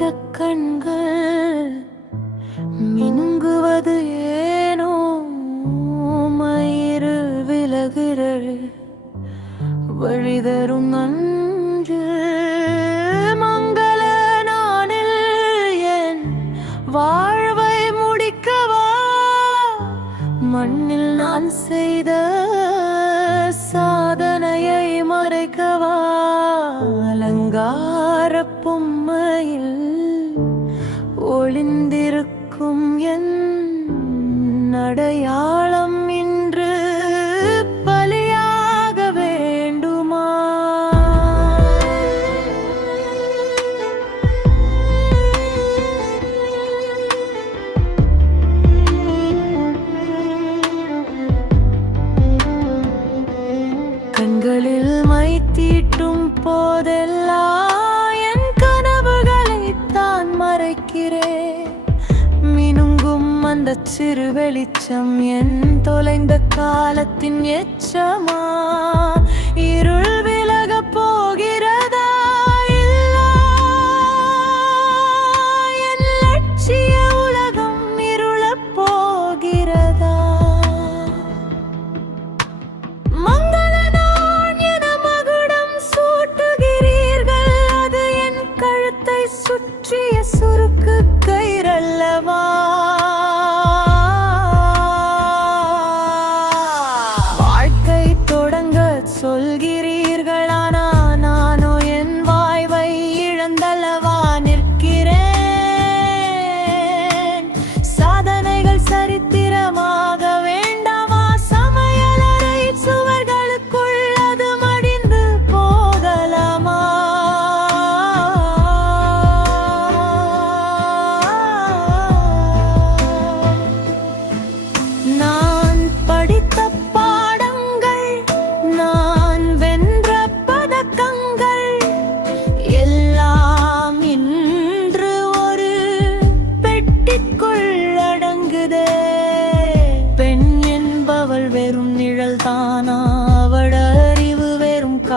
விட்ட கண்கள் மினுங்குவது ஏனோ? மயிறு விலகிறது வழிதரும் நன்று மங்கள நானில் என் வாழ்வை முடிக்கவா? மண்ணில் அடையாளம் இன்று பலியாக வேண்டுமா? கண்களில் மை தீட்டும் போதெல்லாம் சிறு வெளிச்சம் என் தொலைந்த காலத்தின் எச்சமா. இருள்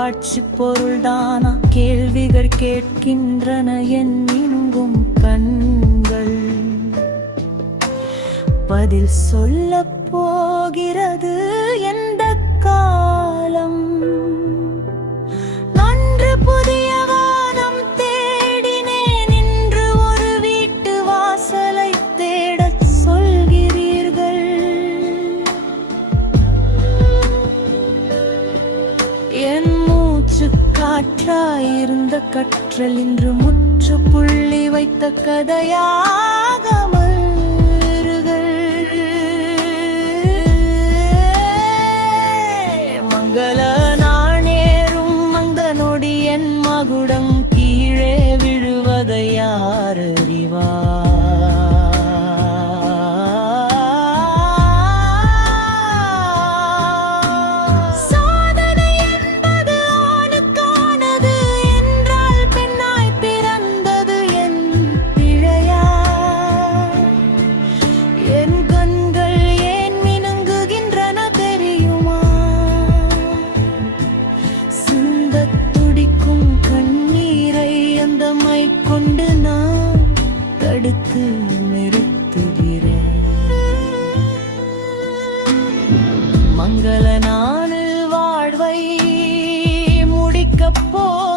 காட்சி பொருள்தானா? கேள்விகள் கேட்கின்றன என் கண்கள். பதில் சொல்ல போகிறது எந்த காலம்? நன்று புதிய வானம் தேடினேன் இன்று ஒரு வீட்டு வாசலை தேடச் சொல்கிறீர்கள். என் மூச்சு காற்றாயிருந்த கற்றல் இன்று முற்று புள்ளி வைத்த கதையா? கொண்டு நான் தடுத்து நிறுத்துகிறேன். மங்கள நாளில் வாழ்வை முடிக்கப் போவதில்லை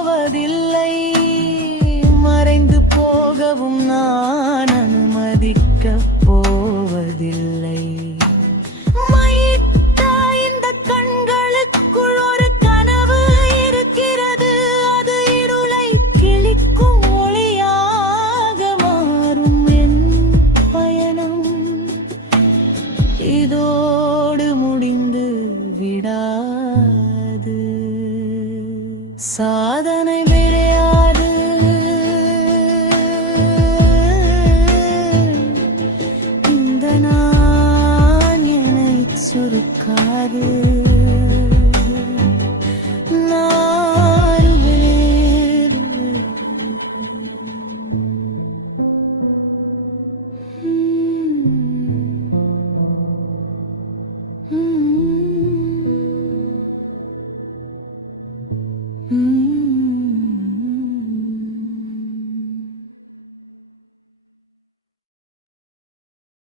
விடாது சாதனை விளையாது இந்த நான் என்னை சுருக்காது. Mm.